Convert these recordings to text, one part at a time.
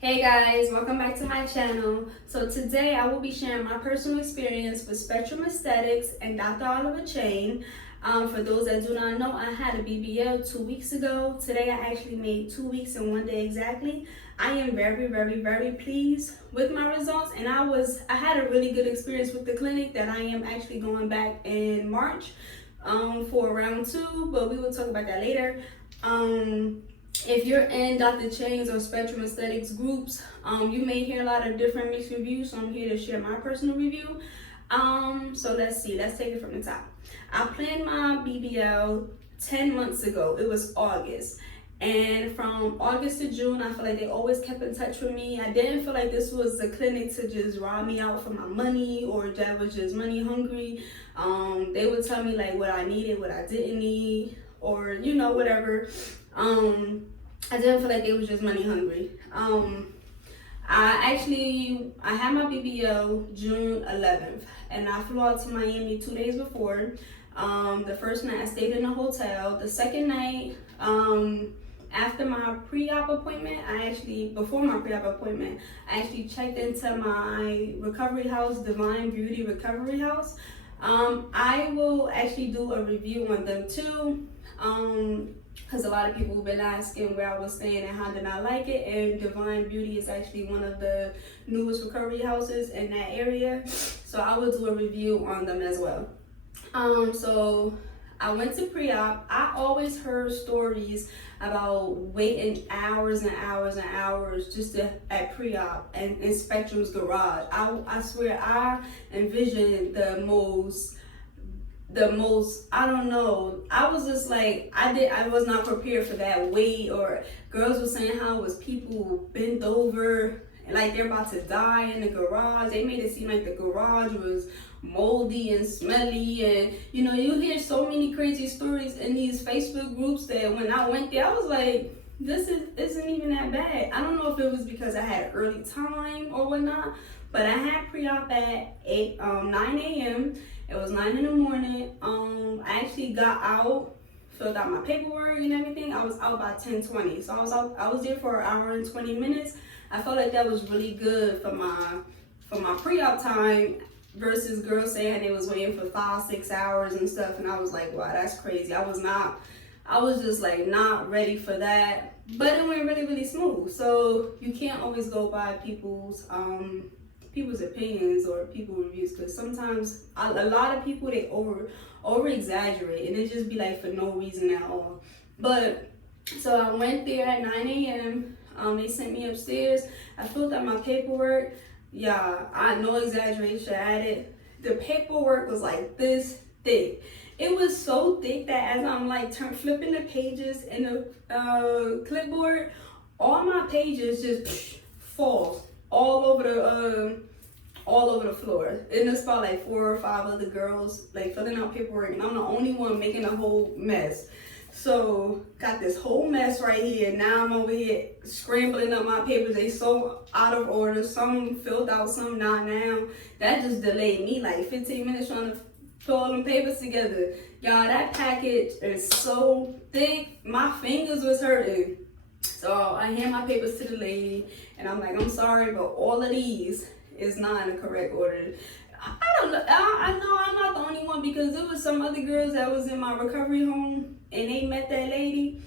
Hey guys, welcome back to my channel. So today I will be sharing my personal experience with Spectrum Aesthetics and Dr. Chang. For those that do not know, I had a BBL 2 weeks ago. Today I actually made 2 weeks and 1 day exactly. I am very pleased with my results, and I had a really good experience with the clinic that I am actually going back in March for round 2, but we will talk about that later. If you're in Dr. Chang's or Spectrum Aesthetics groups, you may hear a lot of different mixed reviews, so I'm here to share my personal review. So let's take it from the top. I planned my BBL 10 months ago. It was August. And from August to June, I feel like they always kept in touch with me. I didn't feel like this was a clinic to just rob me out for my money or that was just money hungry. They would tell me like what I needed, what I didn't need, or whatever. I didn't feel like they was just money hungry. I had my BBL June 11th, and I flew out to Miami 2 days before. The first night I stayed in a hotel. The second night, after my pre-op appointment, before my pre-op appointment, I actually checked into my recovery house, Divine Beauty Recovery House. I will actually do a review on them too. Because a lot of people have been asking where I was staying and how did I like it, and Divine Beauty is actually one of the newest recovery houses in that area, so I will do a review on them as well. So I went to pre-op. I always heard stories about waiting hours and hours just at pre-op and in Spectrum's garage. I swear I envisioned the most, I don't know, I was just like, I was not prepared for that wait. Or girls were saying how it was people bent over and like they're about to die in the garage. They made it seem like the garage was moldy and smelly, and you hear so many crazy stories in these Facebook groups that when I went there I was like, this isn't even that bad. I don't know if it was because I had early time or whatnot, but I had pre-op at 9 a.m. It was 9 in the morning. I actually got out, filled out my paperwork and everything. I was out by 10:20. So I was there for an hour and 20 minutes. I felt like that was really good for my pre-op time versus girls saying they was waiting for 5-6 hours and stuff. And I was like, wow, that's crazy. I was just like not ready for that. But it went really smooth. So you can't always go by people's opinions or people's reviews, because sometimes a lot of people, they over exaggerate and it just be like for no reason at all. But so I went there at 9 a.m. They sent me upstairs. I filled out my paperwork. Yeah, I no exaggeration at it. The paperwork was like this thick. It was so thick that as I'm like flipping the pages in the clipboard, all my pages just fall all over the floor. And there's about like 4 or 5 other girls like filling out paperwork, and I'm the only one making a whole mess. So got this whole mess right here. Now I'm over here scrambling up my papers. They so out of order. Some filled out, some not now. That just delayed me like 15 minutes trying to put all them papers together. Y'all, that package is so thick. My fingers was hurting. So I hand my papers to the lady and I'm like, I'm sorry, but all of these is not in the correct order. I don't know. I know I'm not the only one, because there was some other girls that was in my recovery home and they met that lady.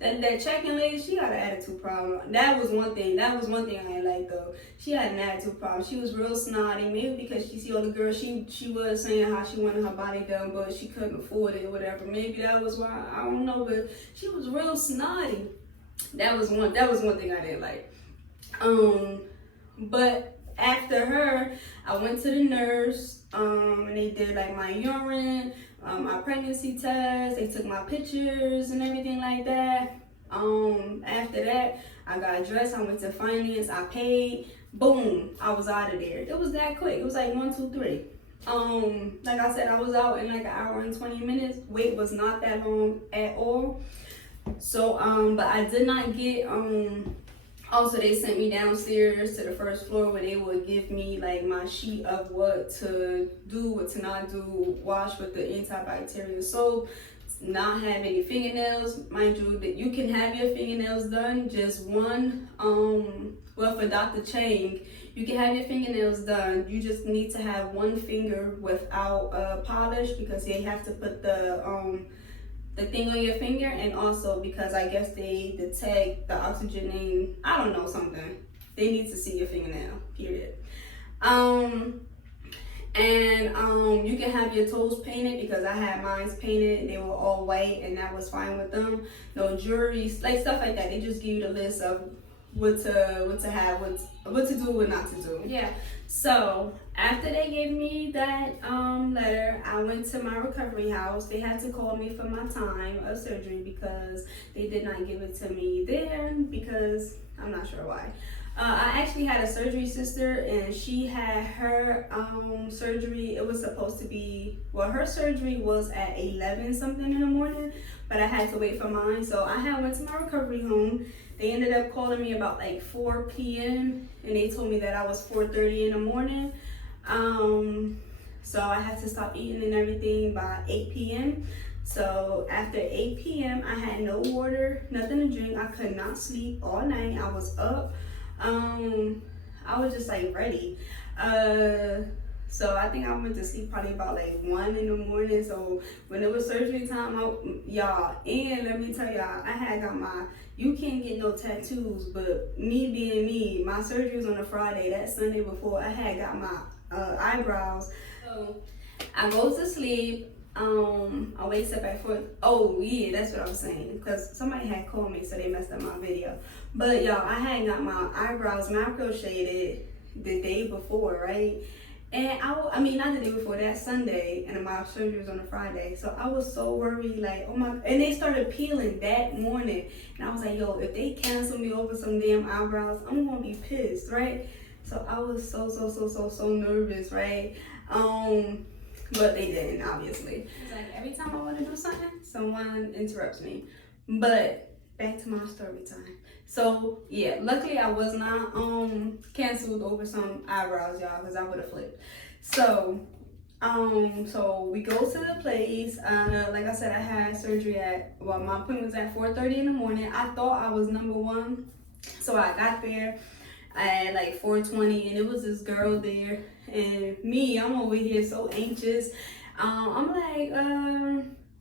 That check-in lady, she got an attitude problem. That was one thing I didn't like though. She had an attitude problem. She was real snotty. Maybe because she see all the girls, she was saying how she wanted her body done, but she couldn't afford it or whatever. Maybe that was why. I don't know, but she was real snotty. That was one thing I didn't like. But after her, I went to the nurse, and they did like my urine, my pregnancy test. They took my pictures and everything like that. After that, I got dressed. I went to finance. I paid. Boom, I was out of there. It was that quick. It was like 1, 2, 3. Like I said, I was out in like an hour and 20 minutes. Wait was not that long at all. So, but I did not get also, they sent me downstairs to the first floor where they would give me like my sheet of what to do, what to not do, wash with the antibacterial soap, not have any fingernails. Mind you, that you can have your fingernails done, just one, well, for Dr. Chang, you can have your fingernails done. You just need to have one finger without polish, because they have to put the thing on your finger, and also because I guess they detect the oxygenating, I don't know, something. They need to see your fingernail, period. You can have your toes painted, because I had mine painted. They were all white, and that was fine with them. No jewelry, like stuff like that. They just give you the list of what to have, what to do, what not to do. Yeah. So after they gave me that letter, I went to my recovery house. They had to call me for my time of surgery, because they did not give it to me there, because I'm not sure why. I actually had a surgery sister, and she had her surgery. It was supposed to be, well, her surgery was at 11 something in the morning, but I had to wait for mine. So I had went to my recovery home. They ended up calling me about like 4 p.m. and they told me that I was 4:30 in the morning. So I had to stop eating and everything by 8 p.m. So after 8 p.m. I had no water, nothing to drink. I could not sleep all night. I was up. I was just like ready. So I think I went to sleep probably about like 1 in the morning. So when it was surgery time, y'all, and let me tell y'all, I had got my, you can't get no tattoos, but me being me, my surgery was on a Friday. That Sunday before, I had got my eyebrows. So I go to sleep. I wake up at 4. Oh yeah, that's what I was saying, because somebody had called me, so they messed up my video. But y'all, I had got my eyebrows macro shaded the day before, right? And I mean, not the day before, that Sunday, and my surgery was on a Friday. So I was so worried, like, oh my, and they started peeling that morning. And I was like, yo, if they cancel me over some damn eyebrows, I'm gonna be pissed, right? So I was so nervous, right? But they didn't, obviously. It's like every time I want to do something, someone interrupts me. But back to my story time. So yeah, luckily I was not canceled over some eyebrows, y'all, because I would have flipped. So so we go to the place. Like I said, I had surgery at, well, my appointment was at 4:30 in the morning. I thought I was number 1, so I got there at like 4:20, and it was this girl there, and me, I'm over here so anxious. I'm like,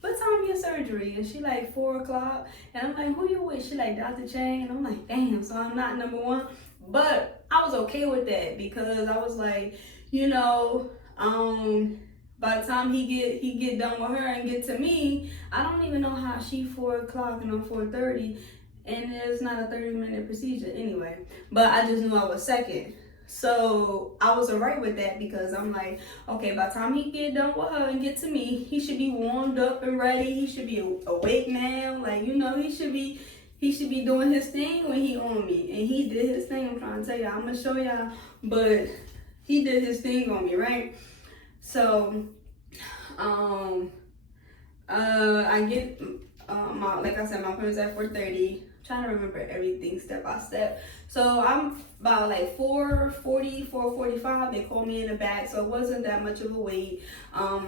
what time your surgery? And she like 4 o'clock, and I'm like, who you with? She like, Dr. Chang. And I'm like, damn, so I'm not number 1. But I was okay with that, because I was like, you know, by the time he get done with her and get to me, I don't even know how she 4 o'clock and I'm 4:30, and it's not a 30-minute procedure anyway. But I just knew I was second. So I was alright with that, because I'm like, okay, by the time he get done with her and get to me, he should be warmed up and ready. He should be awake now. Like, you know, he should be doing his thing when he on me. And he did his thing. I'm trying to tell y'all, I'm gonna show y'all, but he did his thing on me, right? So I get like I said, my appointment was at 4:30. Trying to remember everything step by step. So I'm about like 4:40, 4:45. They called me in the back, so it wasn't that much of a wait. I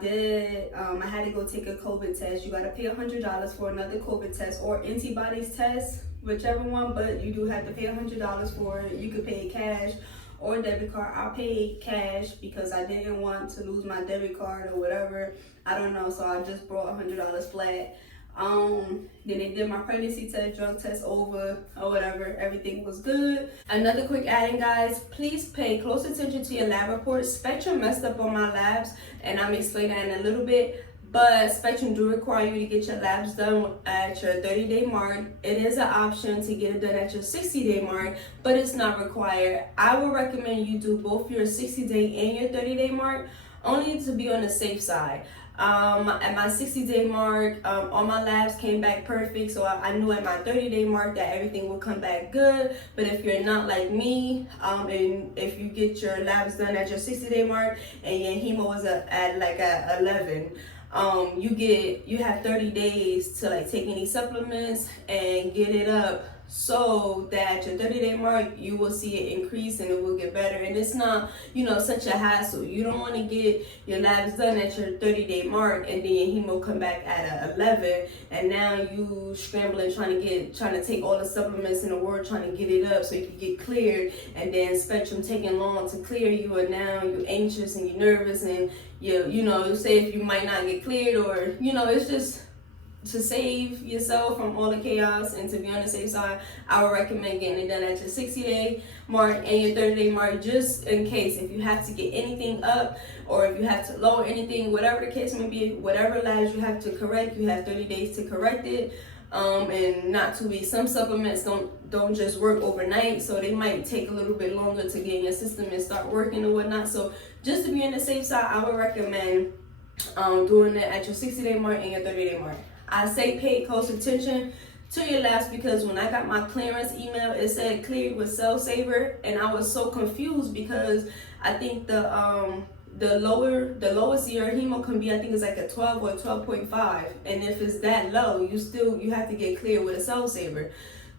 had to go take a COVID test. You got to pay $100 for another COVID test or antibodies test, whichever one. But you do have to pay $100 for it. You could pay cash or debit card. I paid cash because I didn't want to lose my debit card or whatever. I don't know, so I just brought $100 flat. Then they did my pregnancy test, drug test over or whatever. Everything was good. Another quick add-in, guys, please pay close attention to your lab report. Spectrum messed up on my labs, and I'm explaining that in a little bit. But Spectrum do require you to get your labs done at your 30-day mark. It is an option to get it done at your 60-day mark, but it's not required. I would recommend you do both your 60-day and your 30-day mark, only to be on the safe side. At my 60-day mark, all my labs came back perfect, so I knew at my 30-day mark that everything would come back good. But if you're not like me, and if you get your labs done at your 60-day mark and your hemo is at like at 11, you have 30 days to like take any supplements and get it up so that your 30-day mark, you will see it increase and it will get better. And it's not, such a hassle. You don't want to get your labs done at your 30-day mark and then your hemo come back at a 11, and now you scrambling trying to take all the supplements in the world trying to get it up so you can get cleared, and then Spectrum taking long to clear you, and now you're anxious and you're nervous, and you say if you might not get cleared, or it's just to save yourself from all the chaos and to be on the safe side. I would recommend getting it done at your 60-day mark and your 30-day mark, just in case if you have to get anything up or if you have to lower anything, whatever the case may be, whatever labs you have to correct, you have 30 days to correct it. And not 2 weeks. Some supplements don't just work overnight, so they might take a little bit longer to get in your system and start working and whatnot. So just to be on the safe side, I would recommend doing it at your 60-day mark and your 30-day mark. I say pay close attention to your labs, because when I got my clearance email, it said cleared with Cell Saver, and I was so confused because I think the lowest your hemo can be, I think it's like a 12 or a 12.5, and if it's that low, you have to get cleared with a Cell Saver,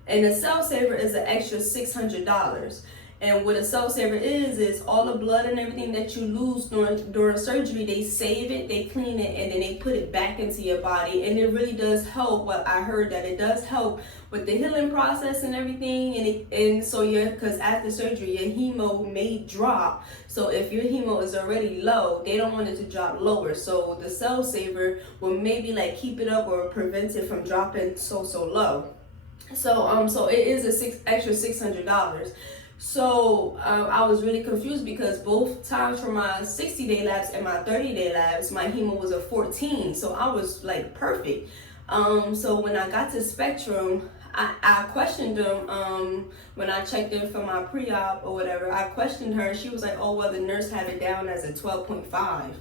and a Cell Saver is an extra $600. And what a Cell Saver is all the blood and everything that you lose during surgery, they save it, they clean it, and then they put it back into your body. And it really does help. Well, I heard that it does help with the healing process and everything. And so because after surgery, your hemo may drop. So if your hemo is already low, they don't want it to drop lower. So the Cell Saver will maybe like keep it up or prevent it from dropping so low. So it is extra $600. So I was really confused because both times for my 60-day labs and my 30-day labs, my hemo was a 14. So I was like perfect. So when I got to Spectrum, I questioned them when I checked in for my pre-op or whatever. I questioned her. She was like, oh, well, the nurse had it down as a 12.5.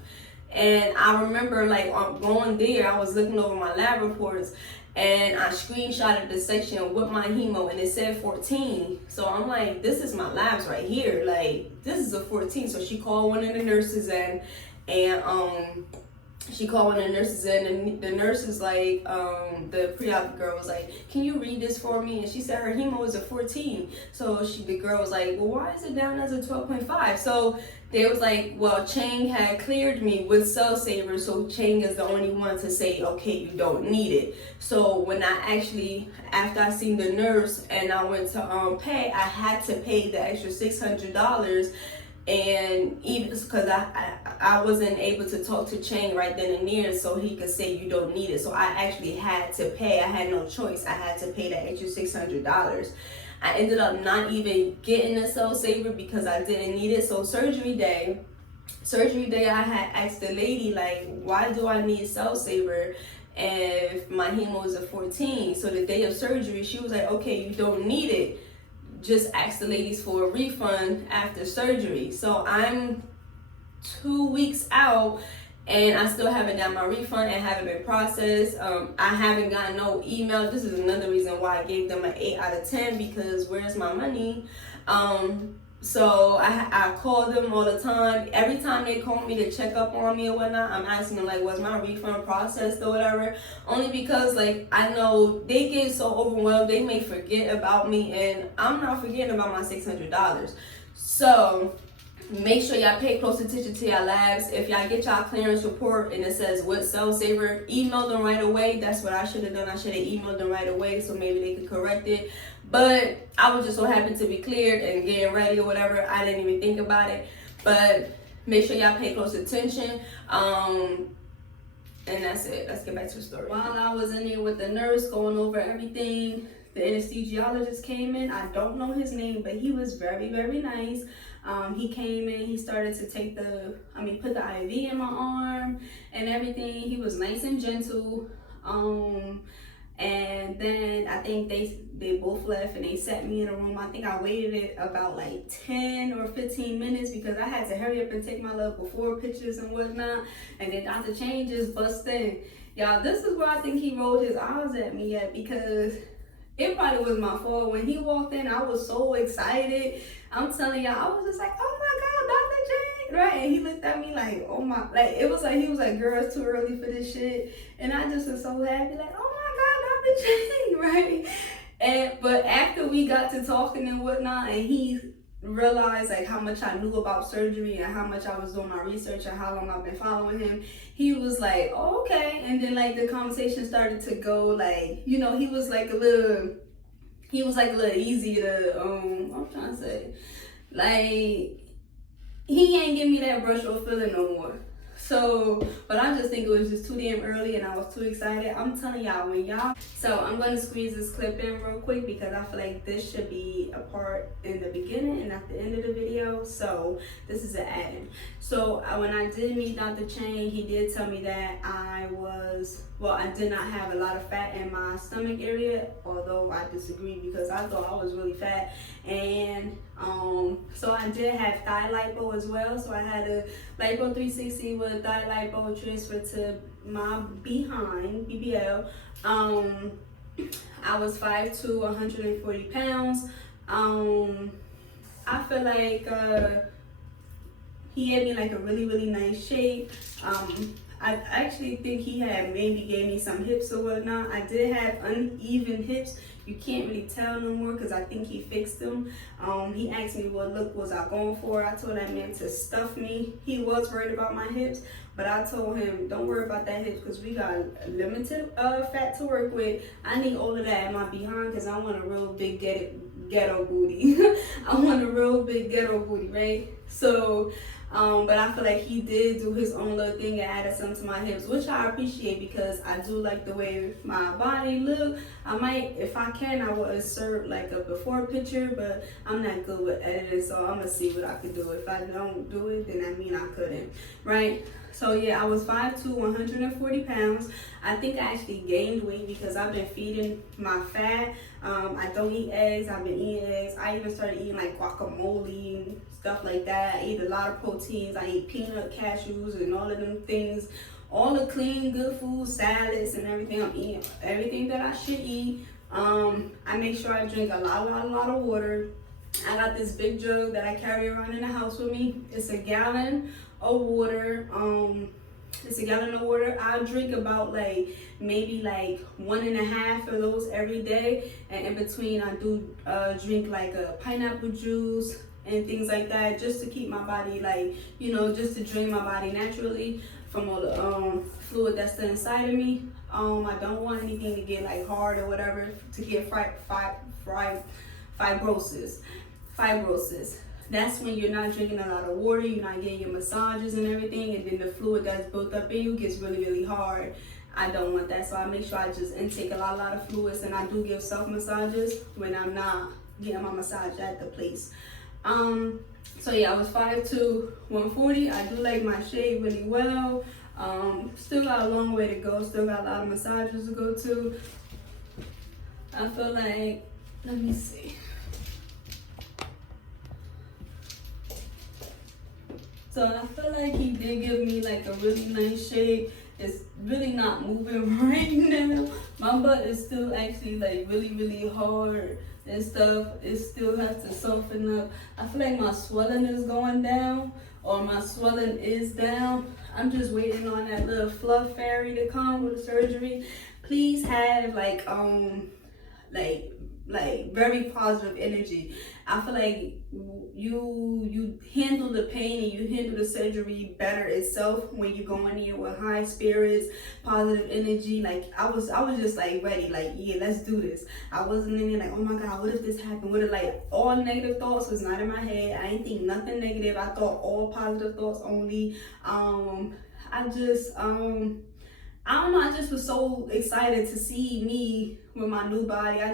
And I remember like going there, I was looking over my lab reports, and I screenshotted the section with my hemo, and it said 14. So I'm like, this is my labs right here. Like, this is a 14. So she called one of the nurses in, and and the nurse is like, the pre-op girl was like, can you read this for me? And she said her hemo is a 14. So the girl was like, well, why is it down as a 12.5? So they was like, well, Chang had cleared me with Cell Saver, so Chang is the only one to say, okay, you don't need it. So when after I seen the nurse and I went to pay, I had to pay the extra $600. And even because I wasn't able to talk to Chang right then and there, so he could say you don't need it. So I actually had to pay. I had no choice. I had to pay that extra $600. I ended up not even getting a Cell Saver because I didn't need it. So surgery day, I had asked the lady, like, why do I need Cell Saver if my hemo is a 14? So the day of surgery, she was like, okay, you don't need it. Just ask the ladies for a refund after surgery. So I'm 2 weeks out and I still haven't got my refund and haven't been processed. I haven't gotten no email. This is another reason why I gave them an 8 out of 10, because where's my money? So I call them all the time. Every time they call me to check up on me or whatnot, I'm asking them like, was my refund processed or whatever? Only because like I know they get so overwhelmed, they may forget about me, and I'm not forgetting about my $600. So make sure y'all pay close attention to your labs. If y'all get y'all clearance report and it says with Cell Saver, email them right away. That's what I should have done. I should have emailed them right away so maybe they could correct it. But I was just so happy to be cleared and getting ready or whatever. I didn't even think about it. But make sure y'all pay close attention. And that's it. Let's get back to the story. While I was in there with the nurse going over everything, the anesthesiologist came in. I don't know his name, but he was very, very nice. He came in, he started to put the IV in my arm and everything. He was nice and gentle. And then I think they both left and they sat me in a room. I think I waited about like 10 or 15 minutes because I had to hurry up and take my little before pictures and whatnot. And then Dr. Chang just bust in. Y'all, this is where I think he rolled his eyes at me at, because it probably was my fault. When he walked in, I was so excited. I'm telling y'all, I was just like, oh my God, Dr. Chang, right? And he looked at me like, oh my, like, it was like, he was like, girl, it's too early for this shit. And I just was so happy, like, oh my God, Dr. Chang, right? But after after we got to talking and whatnot, and he realized like how much I knew about surgery and how much I was doing my research and how long I've been following him, he was like, oh, okay. And then like the conversation started to go like, you know, he was like a little easy to I'm trying to say, like, he ain't give me that brush or feeling no more. So, but I just think it was just too damn early and I was too excited. I'm telling y'all, so I'm going to squeeze this clip in real quick because I feel like this should be a part in the beginning and at the end of the video. So this is an add-in. So when I did meet Dr. Chang, he did tell me that I did not have a lot of fat in my stomach area, although I disagree because I thought I was really fat. And so I did have thigh lipo as well. So I had a lipo 360 with a thigh lipo transferred to my behind, BBL. I was 5'2", 140 pounds. I feel like he had me like a really, really nice shape. I actually think he had maybe gave me some hips or whatnot. I did have uneven hips. You can't really tell no more because I think he fixed them. He asked me what look was I going for. I told that man to stuff me. He was worried about my hips, but I told him, don't worry about that hips because we got limited fat to work with. I need all of that in my behind because I want a real big ghetto booty. I want a real big ghetto booty, right? So, but I feel like he did do his own little thing and added some to my hips, which I appreciate because I do like the way my body look. I might, if I can, I will insert like a before picture, but I'm not good with editing, so I'm gonna see what I can do. If I don't do it, then I mean I couldn't, right? So yeah, I was 5'2", 140 pounds. I think I actually gained weight because I've been feeding my fat. I don't eat eggs. I've been eating eggs. I even started eating like guacamole and stuff like that. I eat a lot of proteins. I eat peanut, cashews, and all of them things. All the clean, good food, salads, and everything. I'm eating everything that I should eat. I make sure I drink a lot of water. I got this big jug that I carry around in the house with me. It's a gallon of water. I drink about like maybe like 1.5 of those every day, and in between I do drink like a pineapple juice and things like that, just to keep my body like, you know, just to drain my body naturally from all the fluid that's still inside of me. I don't want anything to get like hard or whatever to get fibrosis. That's when you're not drinking a lot of water, you're not getting your massages and everything, and then the fluid that's built up in you gets really, really hard. I don't want that, so I make sure I just intake a lot of fluids, and I do give self massages when I'm not getting my massage at the place. So yeah, I was 5'2", 140. I do like my shape really well. Still got a long way to go. Still got a lot of massages to go to. I feel like, let me see. So I feel like he did give me like a really nice shape. It's really not moving right now. My butt is still actually like really, really hard and stuff. It still has to soften up. I feel like my swelling is going down, or my swelling is down. I'm just waiting on that little fluff fairy to come with the surgery. Please have like very positive energy. I feel like you handle the pain and you handle the surgery better itself when you go in here with high spirits, positive energy. Like I was just like ready, like, yeah, let's do this. I wasn't in there like, oh my God, what if this happened? What if, like, all negative thoughts was not in my head. I didn't think nothing negative. I thought all positive thoughts only. I don't know, I just was so excited to see me with my new body. I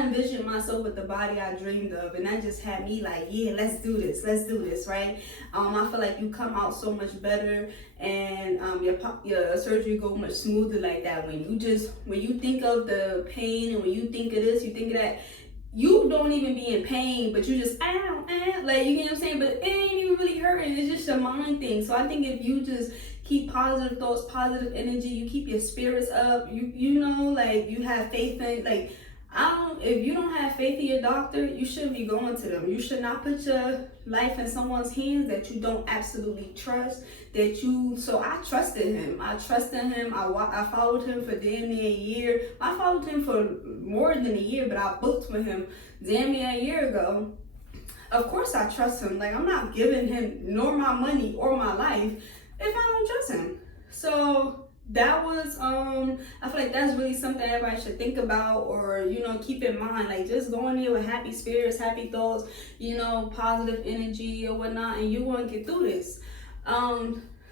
envisioned myself with the body I dreamed of, and that just had me like, yeah, let's do this, right? I feel like you come out so much better, and your surgery go much smoother like that. When you think of the pain, and when you think of this, you think of that, you don't even be in pain, but you just, ow, like, you get what I'm saying? But it ain't even really hurting, it's just a mind thing. So I think if you just keep positive thoughts, positive energy, you keep your spirits up, you know, like, you have faith in, like, if you don't have faith in your doctor, you shouldn't be going to them. You should not put your life in someone's hands that you don't absolutely trust. So I trusted him. I followed him for damn near a year. I followed him for more than a year, but I booked with him damn near a year ago. Of course I trust him. Like, I'm not giving him nor my money or my life if I don't trust him. So that was I feel like that's really something everybody should think about, or keep in mind. Like, just going there with happy spirits, happy thoughts, positive energy or whatnot, and you want to get through this.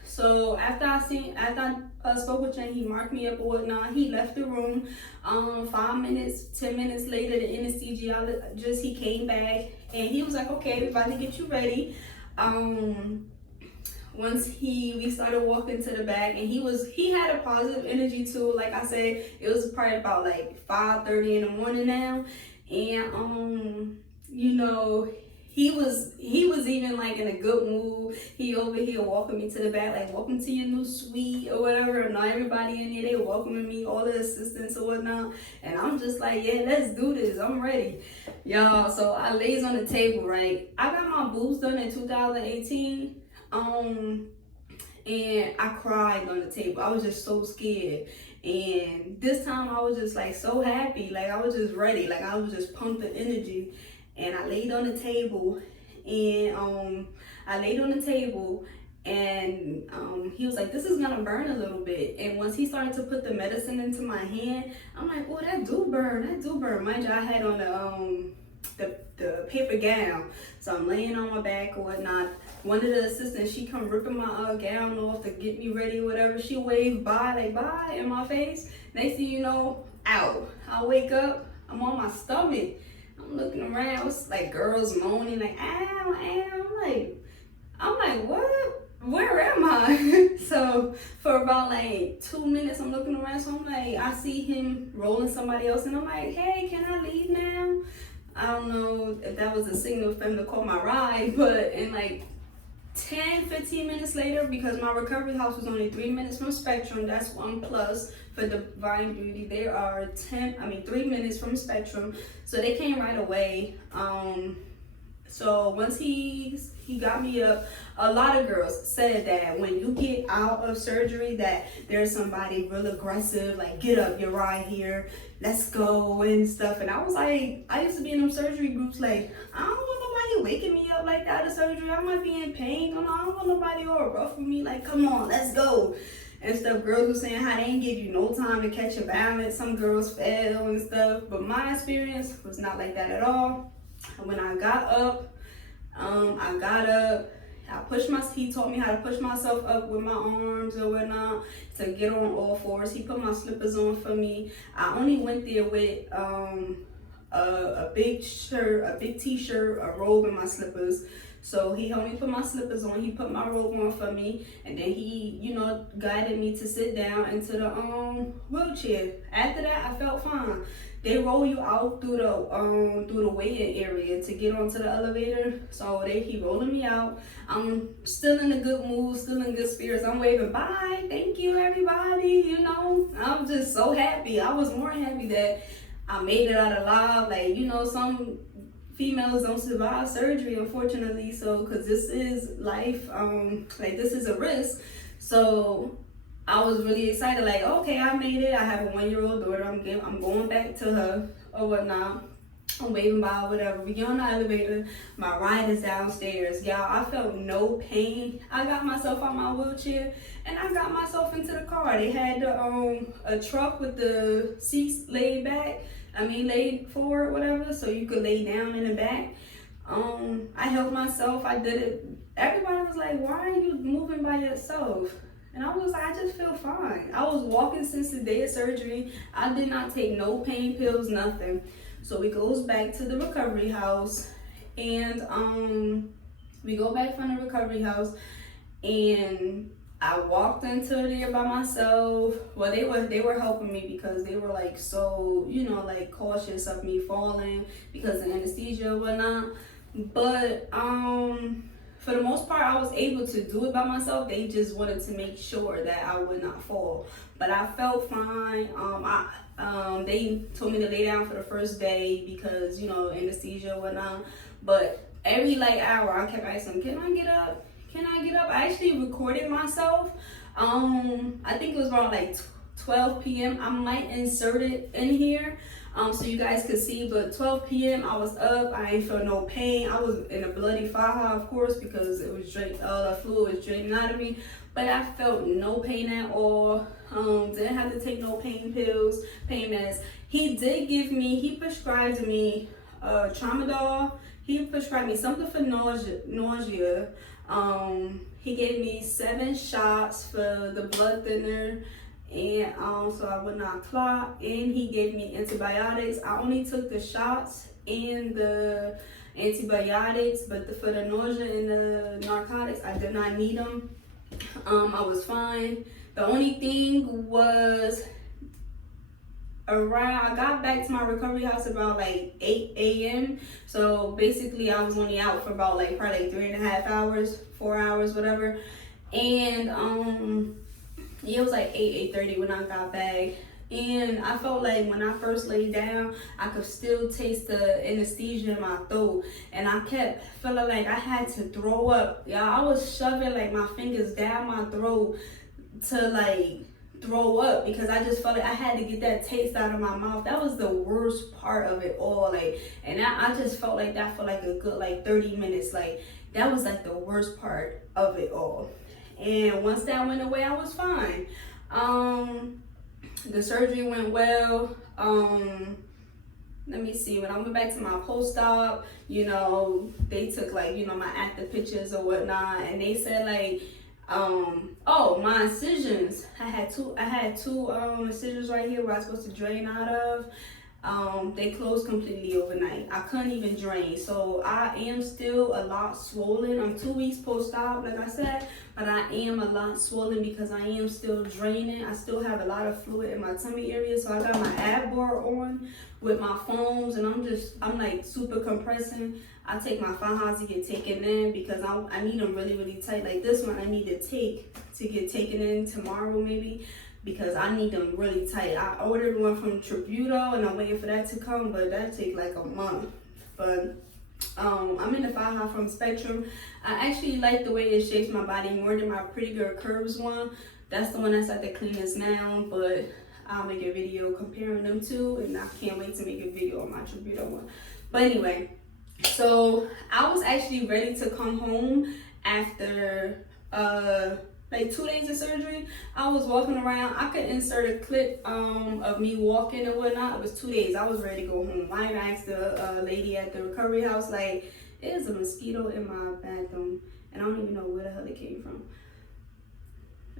So after I spoke with Chang, he marked me up or whatnot. He left the room. 5 minutes, 10 minutes later, the anesthesiologist, he came back and he was like, okay, we're about to get you ready. Once we started walking to the back, and he had a positive energy too. Like I said, it was probably about like 5:30 in the morning now, and he was even like in a good mood. He over here walking me to the back, like, welcome to your new suite or whatever. And everybody in there, they welcoming me, all the assistants or whatnot. And I'm just like, yeah, let's do this. I'm ready, y'all. So I lays on the table, right? I got my boobs done in 2018. And I cried on the table. I was just so scared. And this time I was just like so happy. Like, I was just ready. Like, I was just pumped with energy. And I laid on the table, and he was like, this is gonna burn a little bit. And once he started to put the medicine into my hand, I'm like, oh, that do burn. Mind you, I had on the paper gown, so I'm laying on my back or whatnot. One of the assistants, she come ripping my gown off to get me ready or whatever. She waved bye, like, bye in my face. Next thing you know, out. I wake up, I'm on my stomach. I'm looking around, it's like girls moaning, like, ow, ow. I'm like, what? Where am I? So for about like 2 minutes, I'm looking around. So I'm like, I see him rolling somebody else, and I'm like, hey, can I leave now? I don't know if that was a signal for him to call my ride, but in like 10-15 minutes later, because my recovery house was only 3 minutes from Spectrum, that's 1+ for Divine Beauty. They are 3 minutes from Spectrum, so they came right away. So once he got me up, a lot of girls said that when you get out of surgery, that there's somebody real aggressive, like, get up, you're right here, let's go and stuff. And I was like, I used to be in them surgery groups, like, I don't want nobody waking me up like that out of surgery. I might be in pain. I don't want nobody all rough with me, like, come on, let's go and stuff. Girls were saying how they didn't give you no time to catch your balance. Some girls fell and stuff, but my experience was not like that at all. When I got up, he taught me how to push myself up with my arms or whatnot to get on all fours. He put my slippers on for me. I only went there with a big shirt, a big t-shirt, a robe, and my slippers. So he only put my slippers on, he put my robe on for me, and then he, guided me to sit down into the wheelchair. After that, I felt fine. They roll you out through the waiting area to get onto the elevator. So he rolling me out. I'm still in a good mood, still in good spirits. I'm waving bye, thank you everybody. I'm just so happy. I was more happy that I made it out alive. Like, some females don't survive surgery, unfortunately. So, because this is life, this is a risk. So I was really excited, like, okay, I made it. I have a 1-year-old daughter. I'm going back to her or whatnot. I'm waving by or whatever. We get on the elevator. My ride is downstairs. Y'all, I felt no pain. I got myself out my wheelchair and I got myself into the car. They had a truck with the seats laid forward, whatever, so you could lay down in the back. I helped myself. I did it. Everybody was like, why are you moving by yourself? And I was like, I just feel fine. I was walking since the day of surgery. I did not take no pain pills, nothing. So we goes back to the recovery house, and we go back from the recovery house, and I walked into there by myself. Well, they were helping me because they were like so, cautious of me falling because of anesthesia and whatnot. But for the most part, I was able to do it by myself. They just wanted to make sure that I would not fall. But I felt fine. They told me to lay down for the first day because, you know, anesthesia and whatnot. But every like hour, I kept asking, can I get up? Can I get up? I actually recorded myself. I think it was around like 12 p.m. I might insert it in here so you guys could see, but 12 p.m. I was up. I ain't feel no pain. I was in a bloody faja, of course, because it was the fluid was draining out of me, but I felt no pain at all. Didn't have to take no pain pills, pain meds. He prescribed me tramadol. He prescribed me something for nausea. He gave me 7 shots for the blood thinner, and so I would not clot, and he gave me antibiotics. I only took the shots and the antibiotics, but for the nausea and the narcotics, I did not need them. I was fine. The only thing was I got back to my recovery house about like 8 a.m. So basically I was only out for about like probably like 3.5 hours, 4 hours, whatever. And it was like 8:30 when I got back. And I felt like when I first laid down, I could still taste the anesthesia in my throat. And I kept feeling like I had to throw up. Yeah, I was shoving like my fingers down my throat to like throw up because I just felt like I had to get that taste out of my mouth. That was the worst part of it all. Like, and I just felt like that for like a good like 30 minutes. Like, that was like the worst part of it all. And once that went away, I was fine. The surgery went well. Let me see, when I went back to my post-op, you know, they took like, you know, my after pictures or whatnot, and they said like, my incisions. I had two incisions right here where I was supposed to drain out of. They closed completely overnight. I couldn't even drain. So I am still a lot swollen. I'm 2 weeks post-op, like I said, but I am a lot swollen because I am still draining. I still have a lot of fluid in my tummy area. So I got my ab bar on with my foams, and I'm like super compressing. I take my fajas to get taken in because I need them really, really tight. Like this one I need to get taken in tomorrow maybe, because I need them really tight. I ordered one from Tributo and I'm waiting for that to come, but that take like a month. But I'm in the faja from Spectrum. I actually like the way it shapes my body more than my Pretty Girl Curves one. That's the one that's at the cleanest now, but I'll make a video comparing them two, and I can't wait to make a video on my Tributo one. But anyway, so I was actually ready to come home after like 2 days of surgery. I was walking around. I could insert a clip of me walking and whatnot. It was 2 days. I was ready to go home. I asked the lady at the recovery house, like, there's a mosquito in my bathroom, and I don't even know where the hell it came from.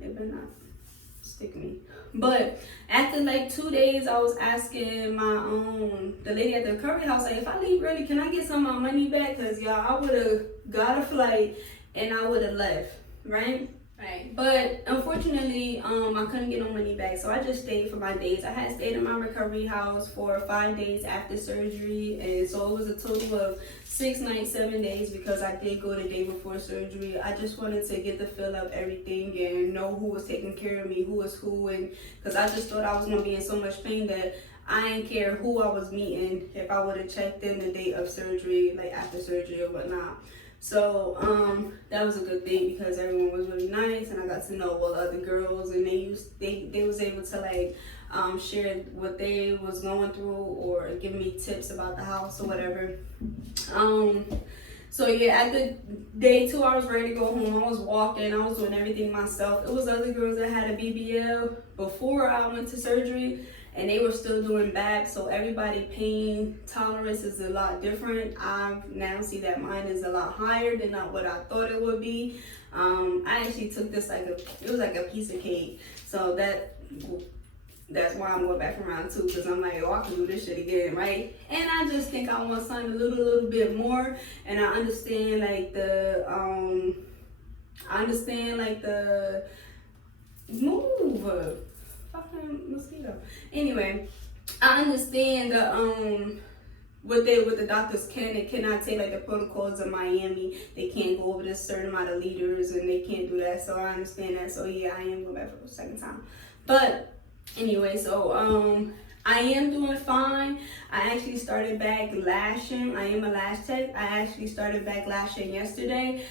It better not stick me. But after like 2 days, I was asking the lady at the recovery house, like, if I leave early, can I get some of my money back? Because y'all, I would have got a flight and I would have left, right? Right. But unfortunately, I couldn't get no money back, so I just stayed for my days. I had stayed in my recovery house for 5 days after surgery, and so it was a total of 6 nights, 7 days, because I did go the day before surgery. I just wanted to get the feel of everything and know who was taking care of me, who was who, and because I just thought I was gonna be in so much pain that I didn't care who I was meeting if I would have checked in the day of surgery, like after surgery or whatnot. So that was a good thing because everyone was really nice, and I got to know all the other girls, and they was able to like share what they was going through or give me tips about the house or whatever. So yeah, at the day 2, I was ready to go home. I was walking, I was doing everything myself. It was other girls that had a BBL before I went to surgery, and they were still doing BAP, so everybody pain tolerance is a lot different. I now see that mine is a lot higher than what I thought it would be. I actually took this it was like a piece of cake, so that's why I'm going back around too, because I'm like, oh, I can do this shit again, right? And I just think I want something a little bit more, and I understand like the move. Fucking mosquito. Anyway, I understand what the doctors can and cannot take, like the protocols of Miami. They can't go over this certain amount of liters and they can't do that. So I understand that. So yeah, I am going back for the second time. But anyway, so I am doing fine. I actually started back lashing. I am a lash tech. I actually started back lashing yesterday.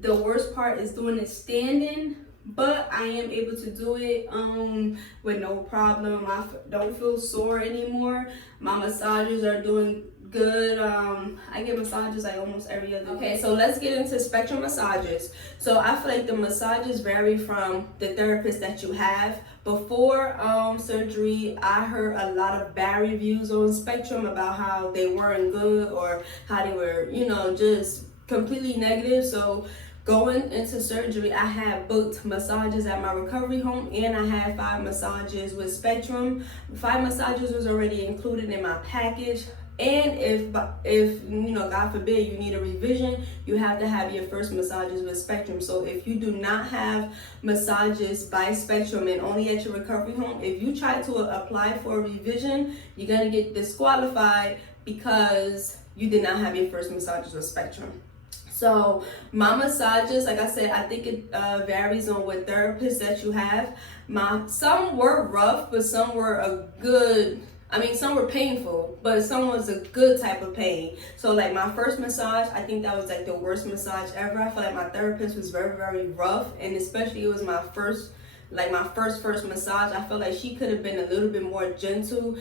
The worst part is doing it standing, but I am able to do it with no problem. I don't feel sore anymore. My massages are doing good. I get massages like almost every other day. Okay, so let's get into spectrum massages. So I feel like the massages vary from the therapist that you have. Before surgery, I heard a lot of bad reviews on Spectrum about how they weren't good or how they were, you know, just completely negative. So going into surgery, I had booked massages at my recovery home and I had 5 massages with Spectrum. 5 massages was already included in my package. And if you know, God forbid, you need a revision, you have to have your first massages with Spectrum. So if you do not have massages by Spectrum and only at your recovery home, if you try to apply for a revision, you're gonna get disqualified because you did not have your first massages with Spectrum. So my massages, like I said, I think it varies on what therapist that you have. Some were rough, but some were a good. I mean, some were painful, but some was a good type of pain. So like my first massage, I think that was like the worst massage ever. I feel like my therapist was very, very rough, and especially it was my first massage. I felt like she could have been a little bit more gentle.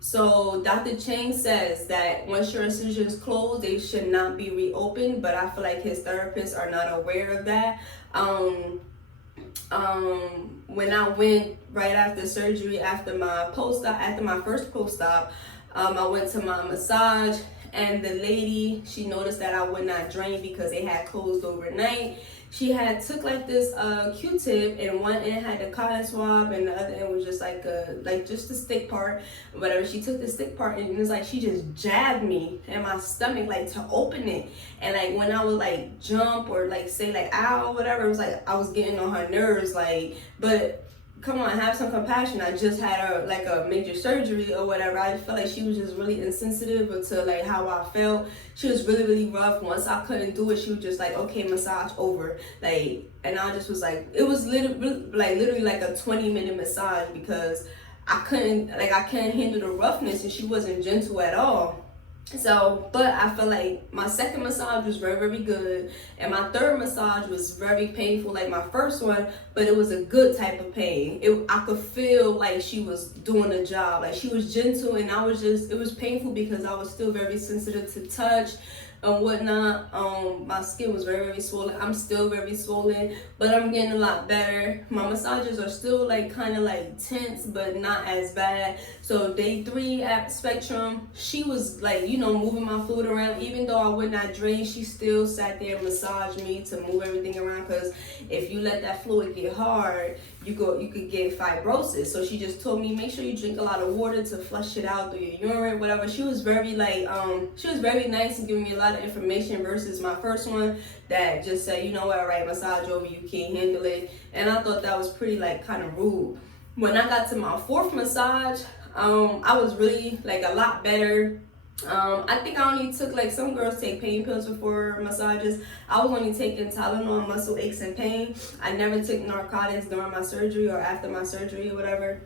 So Dr. Chang says that once your incisions close, they should not be reopened, but I feel like his therapists are not aware of that. When I went right after surgery, after my first post-op, I went to my massage, and the lady, she noticed that I would not drain because they had closed overnight. She had took like this Q-tip, and one end had the cotton swab and the other end was just like just the stick part, whatever. She took the stick part and it was like she just jabbed me in my stomach like to open it, and like when I would like jump or like say like ow or whatever, it was like I was getting on her nerves, like, but come on, have some compassion. I just had a major surgery or whatever. I just felt like she was just really insensitive to like how I felt. She was really, really rough. Once I couldn't do it, she was just like, okay, massage over. Like, and I just was like, it was literally like a 20-minute massage because I couldn't handle the roughness and she wasn't gentle at all. So, but I feel like my second massage was very, very good, and my third massage was very painful like my first one, but it was a good type of pain. I could feel like she was doing the job, like she was gentle, and it was painful because I was still very sensitive to touch and whatnot. My skin was very, very swollen. I'm still very swollen, but I'm getting a lot better. My massages are still like kind of like tense, but not as bad. So day 3 at Spectrum, she was like, you know, moving my fluid around. Even though I would not drain, she still sat there and massaged me to move everything around, because if you let that fluid get hard, you could get fibrosis. So she just told me, make sure you drink a lot of water to flush it out through your urine, whatever. She was very she was very nice and giving me a lot of information versus my first one that just said, you know what, all right, massage over, you can't handle it. And I thought that was pretty like kind of rude. When I got to my 4th massage, I was really like a lot better. I think I only took, like, some girls take pain pills before massages. I was only taking Tylenol, muscle aches and pain. I never took narcotics during my surgery or after my surgery or whatever.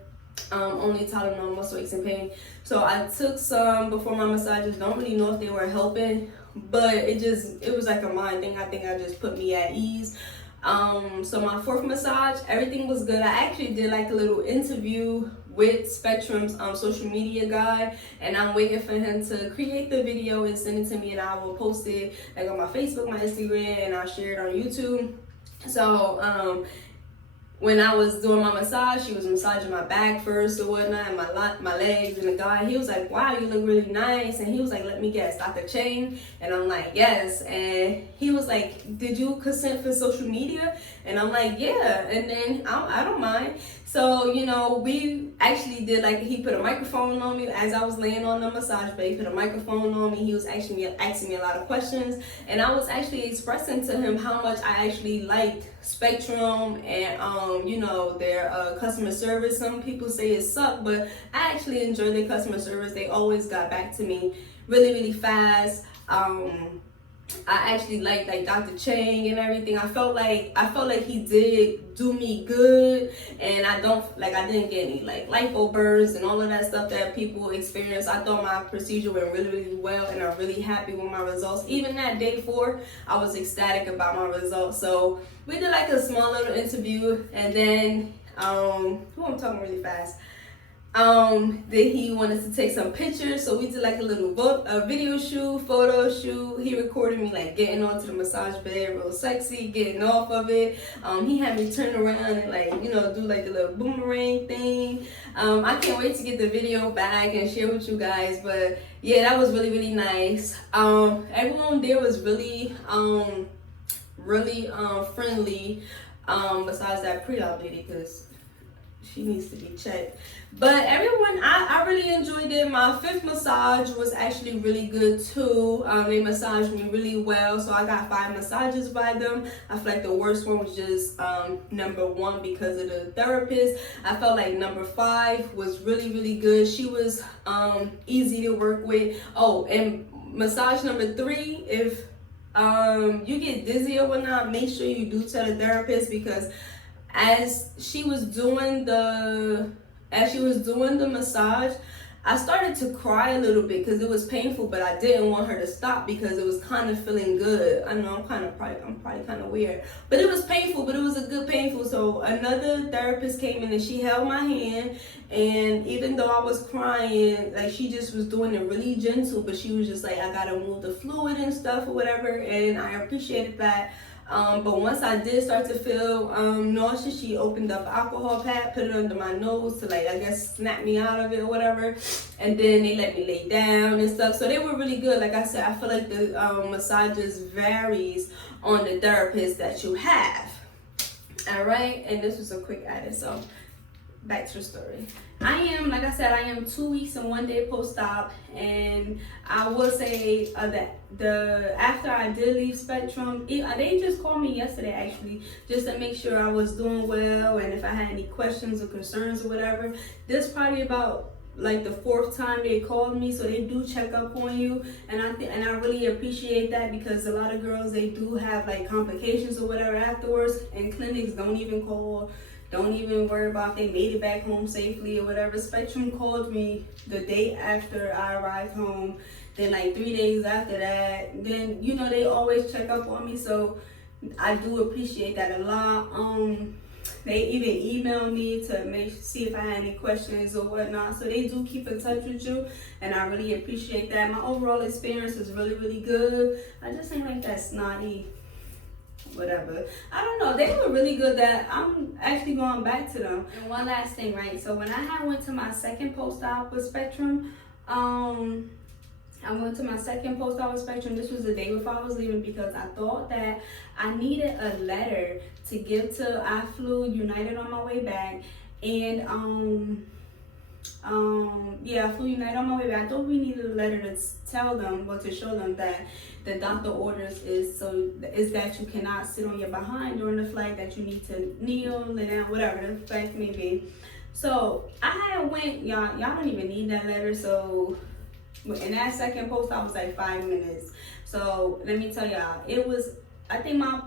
Only Tylenol, muscle aches and pain. So I took some before my massages. Don't really know if they were helping, but it was like a mind thing. I think I just put me at ease. So my 4th massage, everything was good. I actually did like a little interview with Spectrum's social media guy, and I'm waiting for him to create the video and send it to me, and I will post it like on my Facebook, my Instagram, and I'll share it on YouTube. So when I was doing my massage, she was massaging my back first or whatnot, and my legs, and the guy, he was like, wow, you look really nice. And he was like, let me guess, Dr. Chang? And I'm like, yes. And he was like, did you consent for social media? And I'm like, yeah. And then I don't mind. So, you know, we actually did, like, he put a microphone on me as I was laying on the massage bed. He put a microphone on me. He was actually asking me a lot of questions. And I was actually expressing to him how much I actually liked Spectrum and you know, their customer service. Some people say it sucked, but I actually enjoyed their customer service. They always got back to me really fast. I actually liked like Dr. Chang and everything. I felt like he did do me good, and I didn't get any like lipo burns and all of that stuff that people experience. I thought my procedure went really well, and I'm really happy with my results. Even that day 4, I was ecstatic about my results. So we did like a small little interview, and then I'm talking really fast. Then he wanted to take some pictures, so we did like a little video shoot, photo shoot. He recorded me like getting onto the massage bed, real sexy, getting off of it. He had me turn around and like, you know, do like a little boomerang thing. I can't wait to get the video back and share with you guys. But yeah, that was really nice. Everyone there was really friendly. Besides that pre-op lady, because she needs to be checked. But everyone, I really enjoyed it. My 5th massage was actually really good too. They massaged me really well, so I got 5 massages by them. I feel like the worst one was just number 1 because of the therapist. I felt like number 5 was really good. She was easy to work with. Oh, and massage number 3, if you get dizzy or whatnot, make sure you do tell the therapist, because as she was doing the massage, I started to cry a little bit because it was painful, but I didn't want her to stop because it was kind of feeling good. I know I'm probably kind of weird, but it was painful, but it was a good painful. So another therapist came in and she held my hand, and even though I was crying, like, she just was doing it really gentle, but she was just like, I gotta move the fluid and stuff or whatever, and I appreciated that. But once I did start to feel nauseous, she opened up alcohol pad, put it under my nose to, like, I guess snap me out of it or whatever. And then they let me lay down and stuff. So they were really good. Like I said, I feel like the massages varies on the therapist that you have. All right, and this was a quick edit. So back to the story. Like I said, I am 2 weeks and 1 day post-op, and I will say that after I did leave Spectrum, they just called me yesterday actually, just to make sure I was doing well and if I had any questions or concerns or whatever. This probably about like the 4th time they called me, so they do check up on you, and I really appreciate that, because a lot of girls, they do have like complications or whatever afterwards, and clinics don't even call. Don't even worry about if they made it back home safely or whatever. Spectrum called me the day after I arrived home. Then like 3 days after that. Then, you know, they always check up on me. So I do appreciate that a lot. They even email me to see if I had any questions or whatnot. So they do keep in touch with you, and I really appreciate that. My overall experience was really good. I just ain't like that snotty whatever. I don't know. They were really good that I'm actually going back to them. And one last thing, right? So when I went to my 2nd post-op with Spectrum, I went to my 2nd post-op with Spectrum. This was the day before I was leaving, because I thought that I needed a letter to give to. I flew United on my way back, and I flew United on my way back. I thought we needed a letter to tell them, or to show them that the doctor orders is that you cannot sit on your behind during the flight, that you need to kneel, lay down, whatever the fact may be. So I had went, y'all don't even need that letter. So in that 2nd post, I was like 5 minutes. So let me tell y'all, it was, I think my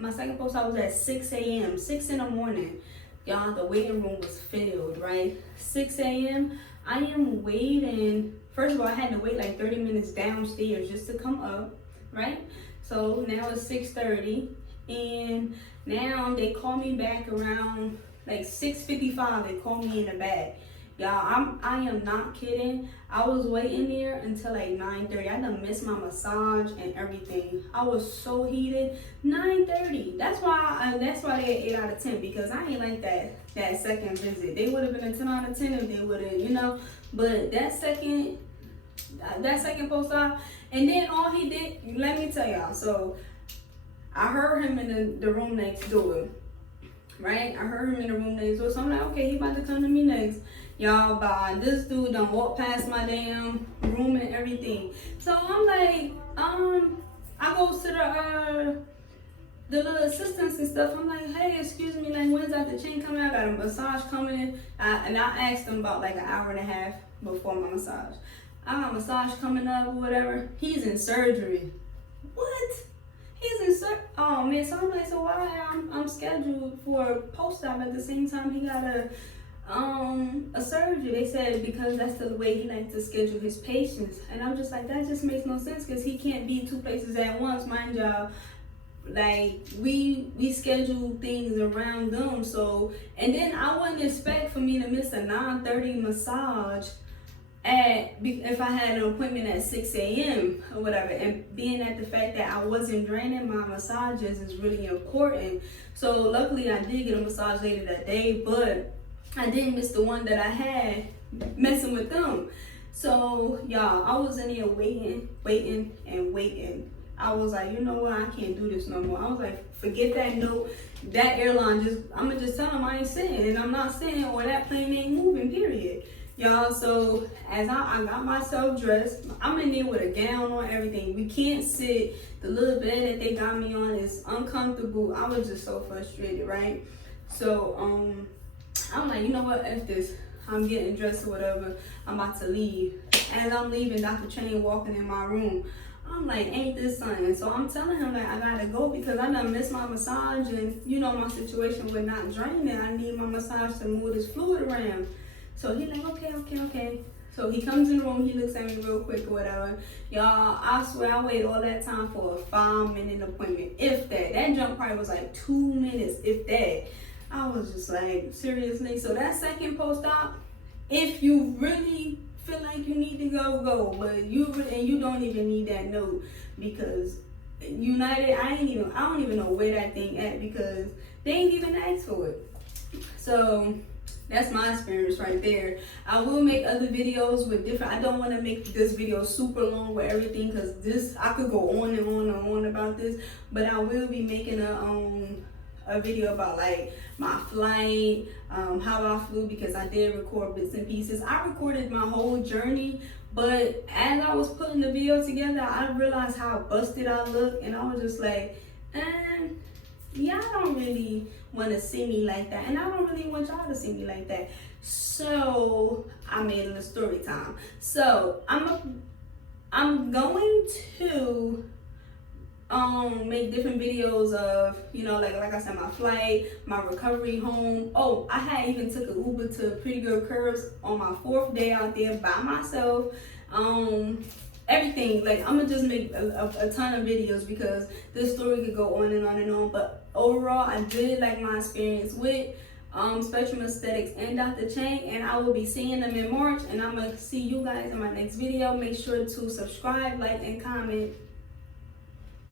2nd post, I was at 6 a.m., 6 in the morning. Y'all, the waiting room was filled, right? 6 a.m., I am waiting. First of all, I had to wait like 30 minutes downstairs just to come up, right? So now it's 6:30, and now they call me back around like 6:55. They call me in the back. Y'all, I am not kidding. I was waiting there until like 9:30. I done missed my massage and everything. I was so heated. 9:30. That's why they 8 out of 10, because I ain't like that 2nd visit. They would have been a 10 out of 10 if they would have, you know. But that second post-op, and then all he did, let me tell y'all. So I heard him in the room next door, right? I heard him in the room next door. So I'm like, okay, he about to come to me next. Y'all, by this dude done walked past my damn room and everything. So I'm like, I go to the little assistants and stuff. I'm like, hey, excuse me, like when's Dr. Chang coming? I got a massage coming in. And I asked him about like an hour and a half before my massage. I got a massage coming up or whatever. He's in surgery. What? He's in surgery. Oh man, so I'm like, so why I'm scheduled for post-op at the same time he got a surgery. They said because that's the way he likes to schedule his patients. And I'm just like, that just makes no sense because he can't be two places at once, mind y'all. Like we schedule things around them. So, and then I wouldn't expect for me to miss a 9:30 massage if I had an appointment at 6 a.m. or whatever. And being at the fact that I wasn't draining my massages is really important. So luckily I did get a massage later that day, but I didn't miss the one that I had messing with them. So y'all, I was in there waiting. I was like, you know what, I can't do this no more. I was like, forget that note, that airline, I'ma just tell them I ain't sitting, and I'm not sitting, or that plane ain't moving, period. Y'all, so as I got myself dressed, I'm in there with a gown on, everything. We can't sit. The little bed that they got me on is uncomfortable. I was just so frustrated, right? So, I'm like, you know what, F this. I'm getting dressed or whatever. I'm about to leave. As I'm leaving, Dr. Chang walking in my room. I'm like, ain't this something? So I'm telling him that I gotta go because I done missed my massage, and you know my situation with not draining. I need my massage to move this fluid around. So he like, okay. So he comes in the room, he looks at me real quick or whatever. Y'all, I swear I waited all that time for a 5-minute appointment, if that. That jump probably was like 2 minutes, if that. I was just like, seriously? So that second post-op, if you really feel like you need to go, but you don't even need that note because United, I don't even know where that thing at because they ain't even asked for it. So that's my experience right there. I will make other videos with different, I don't want to make this video super long with everything because this, I could go on and on about this, but I will be making a video about like my flight, how I flew, because I did record bits and pieces. I recorded my whole journey, but as I was putting the video together, I realized how busted I look, and I was just like, y'all don't really want to see me like that, and I don't really want y'all to see me like that. So I made it a story time. So I'm going to make different videos of, you know, like I said, my flight, my recovery home. Oh, I had even took an Uber to Pretty Girl Curves on my 4th day out there by myself. Everything, like I'm gonna just make a ton of videos because this story could go on and on and on. But overall, I did like my experience with Spectrum Aesthetics and Dr. Chang, and I will be seeing them in March, and I'm gonna see you guys in my next video. Make sure to subscribe, like, and comment.